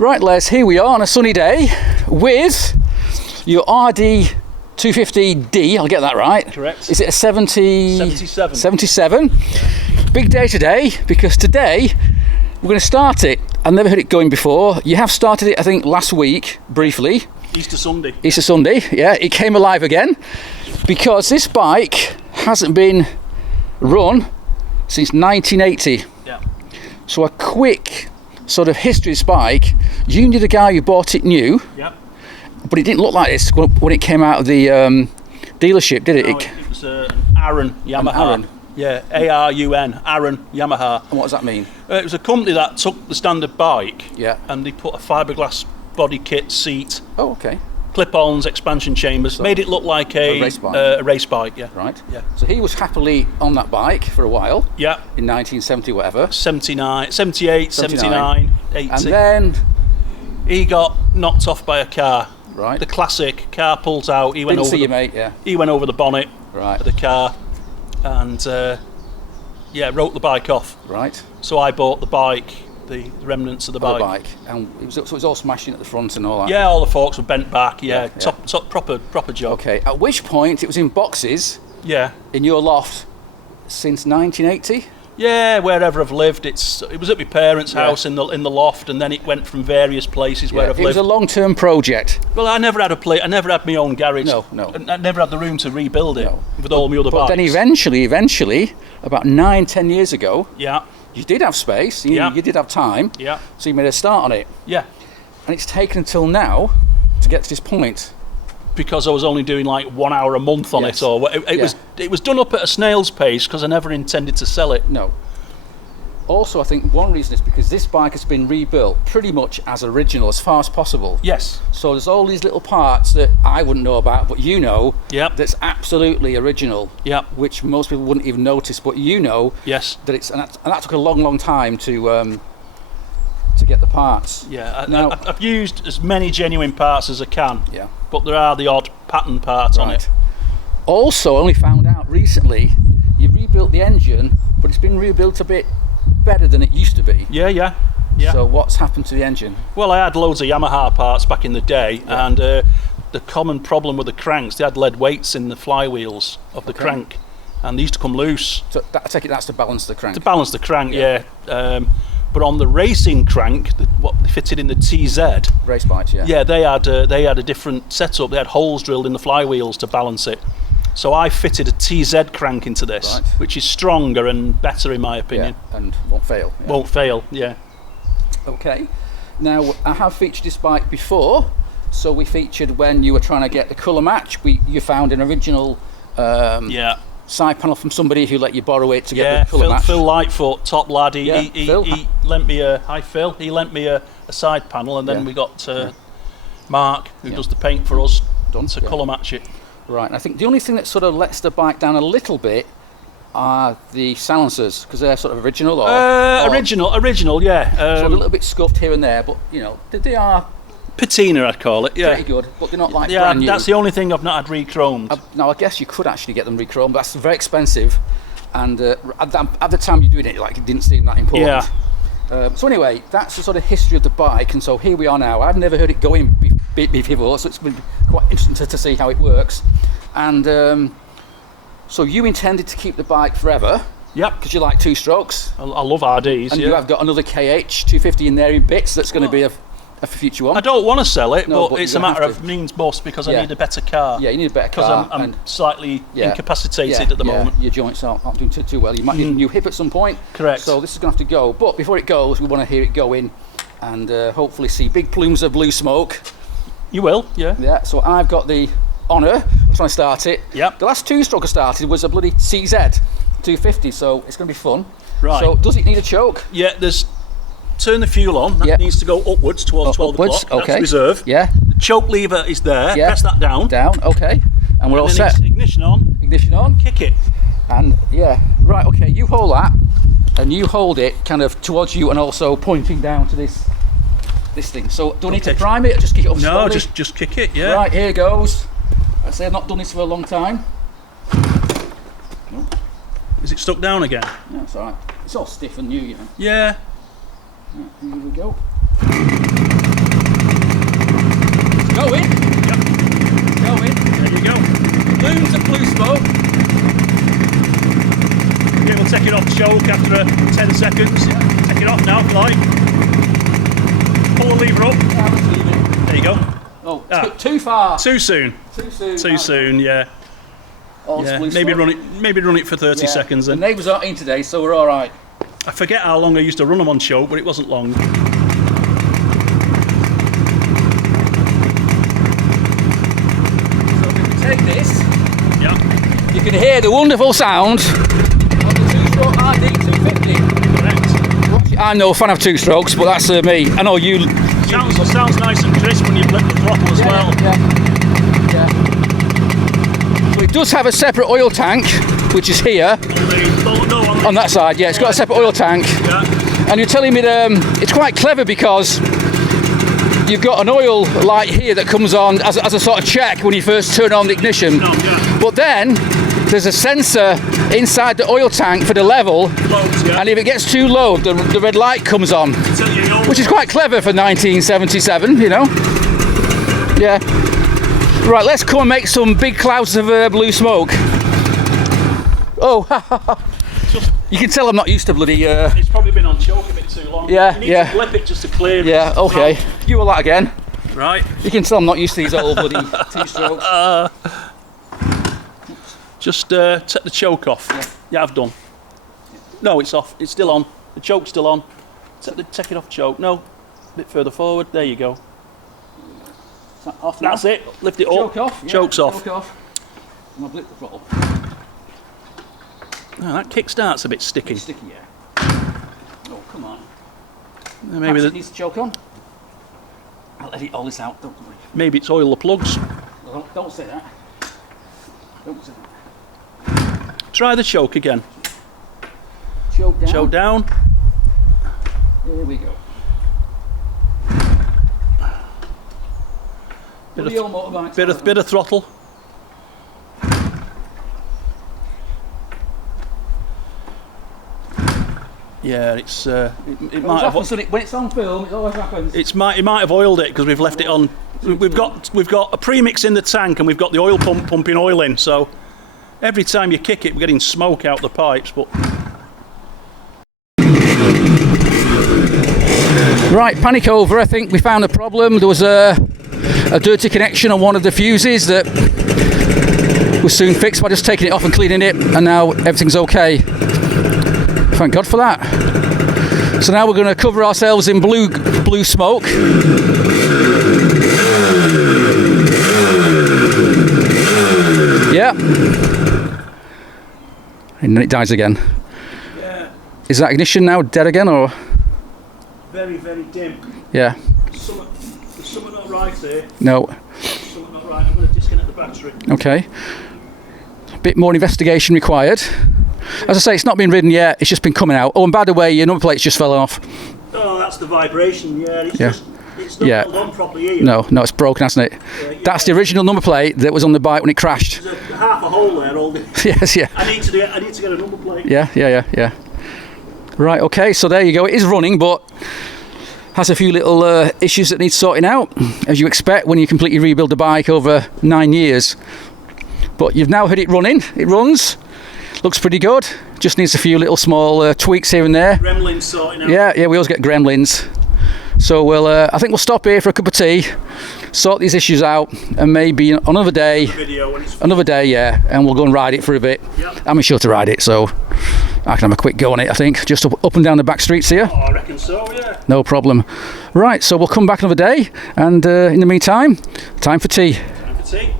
Right, Les, here we are on a sunny day with your RD250D, I'll get that right. Correct. Is it a 77? 77. Yeah. Big day today, because today we're going to start it. I've never heard it going before. You have started it, I think, last week, briefly. Easter Sunday. Easter Sunday, yeah. It came alive again, because this bike hasn't been run since 1980. Yeah. So a quick sort of history of this bike. You knew the guy who bought it new. Yeah. But it didn't look like this when it came out of the dealership, did it? No, it was an Aaron Yamaha. Aaron? Yeah, A-R-U-N, Aaron Yamaha. And what does that mean? It was a company that took the standard bike, Yeah. and they put a fiberglass body kit, seat, Oh, okay. clip-ons, expansion chambers, made it look like a race bike. a race bike, yeah. Right. Yeah. So he was happily on that bike for a while, Yeah, in 1970 whatever. 79, 78, 79, 80. And then, He got knocked off by a car. right. The classic, car pulls out, he went Didn't over see you, mate, yeah. He went over the bonnet Right. of the car and wrote the bike off. Right. So I bought the bike, the remnants of the On the bike. bike. And so it was all smashing at the front and all that. Yeah, all the forks were bent back. Yeah, Yeah, top proper job. Okay. At which point it was in boxes Yeah, in your loft since 1980. yeah. Wherever I've lived, it was at my parents' Yeah. house in the loft, and then it went from various places where Yeah, I've it was lived. a long-term project. Well, I never had I never had my own garage. No. I never had the room to rebuild it No. with all my other But bikes. then eventually, about 9-10 years ago, Yeah, you did have space. Yeah. You did have time. yeah, So you made a start on it. yeah. And it's taken until now to get to this point. Because I was only doing like 1 hour a month on Yes. it, or it Yeah. was done up at a snail's pace because I never intended to sell it. No. Also, I think one reason is because this bike has been rebuilt pretty much as original as far as possible. Yes. So there's all these little parts that I wouldn't know about, but you know, Yep. that's absolutely original. Yep. Which most people wouldn't even notice, but you know Yes. that it's, and that took a long time to get the parts. Yeah. Now- I've used as many genuine parts as I can. Yeah. But there are the odd pattern parts on it. Also, only found out recently, you rebuilt the engine, but it's been rebuilt a bit better than it used to be. Yeah, yeah, yeah. So what's happened to the engine? Well, I had loads of Yamaha parts back in the day, Yeah. and the common problem with the cranks, they had lead weights in the flywheels of the Okay. crank, and they used to come loose So I take it that's to balance the crank. to balance the crank. Yeah. Yeah. But on the racing crank, what they fitted in the TZ, Race bikes, yeah. yeah, they had a different setup. They had holes drilled in the flywheels to balance it. So I fitted a TZ crank into this, Right. which is stronger and better in my opinion. Yeah, and won't fail. Yeah. Won't fail. Yeah. Okay. Now, I have featured this bike before. So we featured when you were trying to get the colour match. You found an original Yeah. side panel from somebody who let you borrow it to get Yeah, the colour match. Phil Lightfoot, top lad. Yeah, Phil. He lent me a He lent me a side panel, and then Yeah. we got Mark, who does the paint for us, Done. to Yeah. colour match it. Right, and I think the only thing that sort of lets the bike down a little bit are the silencers, because they're sort of original. Or Original, yeah. sort of a little bit scuffed here and there, but you know they are Patina, I'd call it. Yeah, pretty good, but they're not like yeah. brand new. That's the only thing I've not had re-chromed. Now I guess you could actually get them re-chromed, but that's very expensive, and at the time you're doing it, like it didn't seem that important. Yeah. So anyway, that's the sort of history of the bike, and so here we are now. I've never heard it going before, so it's been quite interesting to see how it works. And so you intended to keep the bike forever, Yep. because you like two strokes, I love RDs. and yeah. you have got another KH 250 in there in bits. That's going to be a future one. I don't want to sell it, No, but but it's you a matter have of to. means most because I Yeah. need a better car. Yeah, you need a better Because car. I'm and slightly Yeah. incapacitated at the moment. Your joints aren't doing too well. You might need a new hip at some point. Correct. So this is going to have to go. But before it goes, we want to hear it go in and hopefully see big plumes of blue smoke. You will, yeah. Yeah, so I've got the honour of trying to start it. Yep. The last two-stroke I started was a bloody CZ 250, so it's going to be fun. Right. So does it need a choke? Yeah, turn the fuel on. That Yeah. needs to go upwards towards 12 Upwards, o'clock. okay. That's reserve. Yeah. The choke lever is there. Yeah. Press that down. Down, okay. And we're all And then set. ignition on. Ignition on. Kick it. And yeah, right, okay, you hold that, and you hold it kind of towards you and also pointing down to this thing. So do I need to Okay. prime it or just kick it off No, slowly? just kick it. Yeah. Right, here goes. I say I've not done this for a long time. Is it stuck down again? No, it's alright. It's all stiff and new, you know. Yeah. Right, here we go. choke after 10 seconds. Take it off now, fly. Pull the lever up. There you go. Oh, too far. Too soon. Too soon, yeah. Maybe run it for 30 seconds then. The neighbours aren't in today, so we're all right. I forget how long I used to run them on choke, but it wasn't long. So if we take this, you can hear the wonderful sound of the two-stroke RD250. Correct. I'm no fan of two strokes, but that's me. I know you. Sounds nice and crisp when you flip the throttle as well. So it does have a separate oil tank, which is here. On that side, yeah, it's got a separate oil tank. And you're telling me that it's quite clever because you've got an oil light here that comes on as a sort of check when you first turn on the ignition. But then there's a sensor inside the oil tank for the level, and if it gets too low, the red light comes on, which is quite clever for 1977, you know. Yeah. Right, let's come and make some big clouds of blue smoke. Oh, you can tell I'm not used to bloody... It's probably been on choke a bit too long. Yeah, you need to flip it just to clear it. Yeah, okay. You will that again. Right. You can tell I'm not used to these old bloody T-strokes. Just take the choke off. Yeah, I've done. No, it's off. It's still on. The choke's still on. Take it off choke. No, a bit further forward. There you go. That's it. Lift it up. Choke off. Choke's off. Choke off. And I'll blip the throttle. Oh, that kickstart's a bit sticky. Sticky, yeah. Oh, come on. Maybe it needs to choke on. I'll edit all this out, don't worry. Maybe it's oil the plugs. No, don't say that. Don't say that. Try the choke again. Choke down. Choke down. There we go. Bit of throttle. Yeah, it's it might have. When it's on film, it always happens. It might have oiled it because we've left it on. We've got a premix in the tank and we've got the oil pump pumping oil in. So every time you kick it, we're getting smoke out the pipes. But right, panic over. I think we found a problem. There was a dirty connection on one of the fuses that was soon fixed by just taking it off and cleaning it, and now everything's okay. Thank God for that. So now we're going to cover ourselves in blue smoke. Yeah. And then it dies again. yeah, Is that ignition now dead again, or? very, very dim. Yeah. There's something not right here. No. Something not right. I'm going to disconnect the battery. Okay. A bit more investigation required. As I say, it's not been ridden yet, it's just been coming out. Oh, and by the way, your number plates just fell off. Oh, that's the vibration, yeah. It's not held on properly here. No, it's broken, hasn't it? That's the original number plate that was on the bike when it crashed. There's half a hole there. Yes, yeah. I need to get a number plate. Yeah. Right, okay, so there you go. It is running, but has a few little issues that need sorting out, as you expect when you completely rebuild a bike over 9 years. But you've now heard it running. It runs. Looks pretty good. Just needs a few little small tweaks here and there. Gremlins sorting out. Yeah, we always get gremlins. So I think we'll stop here for a cup of tea, sort these issues out, and maybe another day. Another day, yeah, and we'll go and ride it for a bit. Yep. I'm sure to ride it, so I can have a quick go on it. I think just up and down the back streets here. Oh, I reckon so, yeah. No problem. Right, so we'll come back another day, and in the meantime, time for tea. Time for tea.